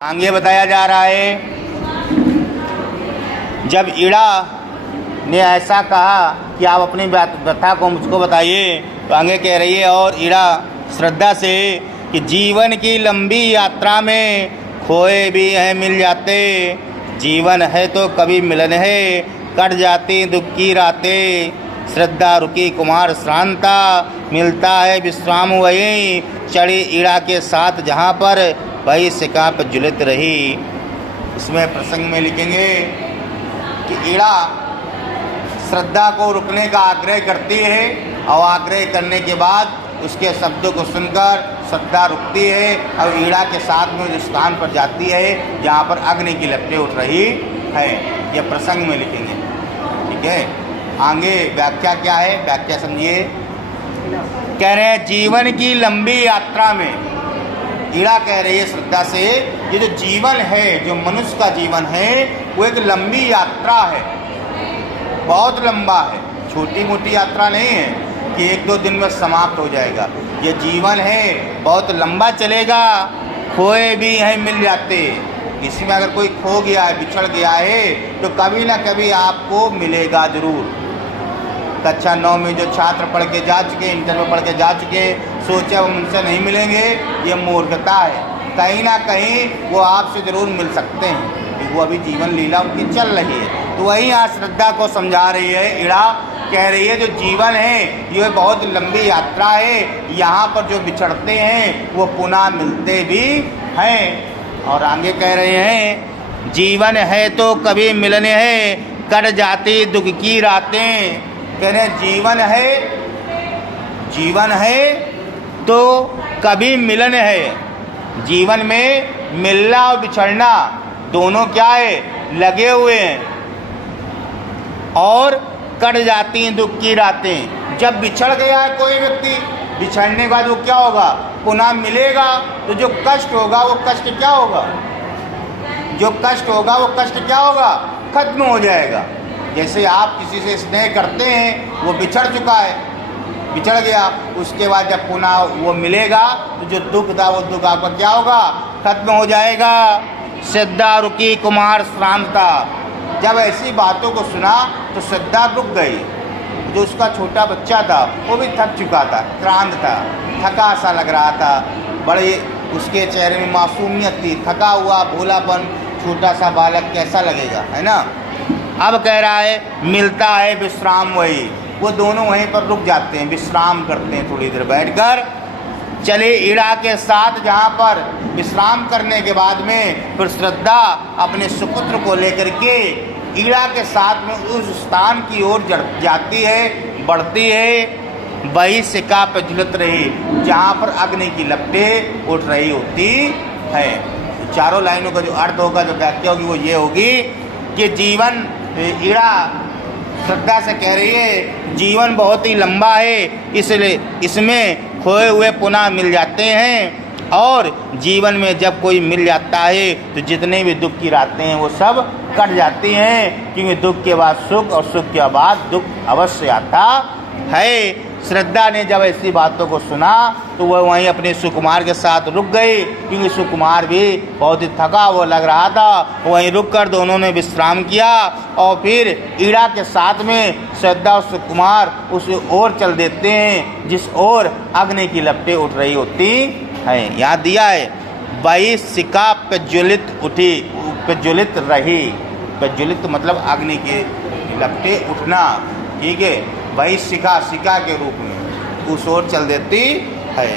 आगे बताया जा रहा है, जब ईड़ा ने ऐसा कहा कि आप अपनी व्यथा को मुझको बताइए, तो आगे कह रही है और ईड़ा श्रद्धा से कि जीवन की लंबी यात्रा में खोए भी हैं मिल जाते, जीवन है तो कभी मिलन है, कट जाती दुख की रातें, श्रद्धा रुकी कुमार श्रांता, मिलता है विश्राम वहीं, चढ़ी ईड़ा के साथ जहाँ पर वही सिका पर जुलित रही। इसमें प्रसंग में लिखेंगे कि ईड़ा श्रद्धा को रुकने का आग्रह करती है और आग्रह करने के बाद उसके शब्दों को सुनकर श्रद्धा रुकती है और ईड़ा के साथ में उस स्थान पर जाती है जहाँ पर अग्नि की लपटें उठ रही है। यह प्रसंग में लिखेंगे, ठीक है। आगे व्याख्या क्या है, व्याख्या समझिए। कह रहे हैं जीवन की लंबी यात्रा में, ईड़ा कह रही है श्रद्धा से, ये जो जीवन है, जो मनुष्य का जीवन है, वो एक लंबी यात्रा है, बहुत लंबा है, छोटी मोटी यात्रा नहीं है कि एक दो दिन में समाप्त हो जाएगा। ये जीवन है, बहुत लंबा चलेगा, खोए भी हैं मिल जाते। इसमें अगर कोई खो गया है, बिछड़ गया है, तो कभी ना कभी आपको मिलेगा ज़रूर। कक्षा 9 में जो छात्र पढ़ के जा चुके, इंटर में पढ़ के जा चुके, सोचा वो मुझसे नहीं मिलेंगे, ये मूर्खता है। कहीं ना कहीं वो आपसे ज़रूर मिल सकते हैं, क्योंकि वो अभी जीवन लीला उनकी चल रही है। तो वही यहाँ श्रद्धा को समझा रही है, ईड़ा कह रही है जो जीवन है ये बहुत लंबी यात्रा है, यहाँ पर जो बिछड़ते हैं वो पुनः मिलते भी हैं। और आगे कह रहे हैं जीवन है तो कभी मिलने है, कट जाती दुख की रातें। कह रहे जीवन है तो कभी मिलन है। जीवन में मिलना और बिछड़ना दोनों क्या है, लगे हुए हैं। और कट जाती हैं दुख की रातें। जब बिछड़ गया है कोई व्यक्ति, बिछड़ने के बाद वो क्या होगा, पुनः मिलेगा, तो जो कष्ट होगा वो कष्ट क्या होगा, जो कष्ट होगा वो कष्ट क्या होगा, खत्म हो जाएगा। जैसे आप किसी से स्नेह करते हैं, वो बिछड़ चुका है, बिछड़ गया, उसके बाद जब पुनः वो मिलेगा तो जो दुख था वो दुख आपका क्या होगा, खत्म हो जाएगा। श्रद्धा रुकी कुमार श्रांता। जब ऐसी बातों को सुना तो श्रद्धा रुक गई। जो उसका छोटा बच्चा था वो भी थक चुका था, क्रांत था, थका सा लग रहा था, बड़े उसके चेहरे में मासूमियत थी, थका हुआ भोलापन, छोटा सा बालक कैसा लगेगा, है ना। अब कह रहा है मिलता है विश्राम वही, वो दोनों वहीं पर रुक जाते हैं, विश्राम करते हैं, थोड़ी देर बैठकर चले ईड़ा के साथ, जहाँ पर विश्राम करने के बाद में फिर श्रद्धा अपने सुपुत्र को लेकर के ईड़ा के साथ में उस स्थान की ओर जाती है, बढ़ती है। वही सिका पर झुलत रही जहाँ पर अग्नि की लपटें उठ रही होती है। चारों लाइनों का जो अर्थ होगा, जो व्याख्या होगी, वो ये होगी कि जीवन, ईड़ा श्रद्धा से कह रही है जीवन बहुत ही लंबा है, इसलिए इसमें खोए हुए पुनः मिल जाते हैं। और जीवन में जब कोई मिल जाता है तो जितने भी दुख की रातें हैं वो सब कट जाती हैं, क्योंकि दुख के बाद सुख और सुख के बाद दुख अवश्य आता है। श्रद्धा ने जब ऐसी बातों को सुना तो वह वहीं अपने सुकुमार के साथ रुक गई, क्योंकि सुकुमार भी बहुत ही थका वो लग रहा था। वहीं रुककर दोनों ने विश्राम किया और फिर ईड़ा के साथ में श्रद्धा और सुकुमार उस ओर चल देते हैं जिस ओर अग्नि की लपटें उठ रही होती हैं। याद दिया है, वही सिका प्रज्वलित उठी, प्रज्वलित रही। प्रज्वलित मतलब अग्नि की लपटें उठना, ठीक है। वही सिका के रूप में उस ओर चल देती है।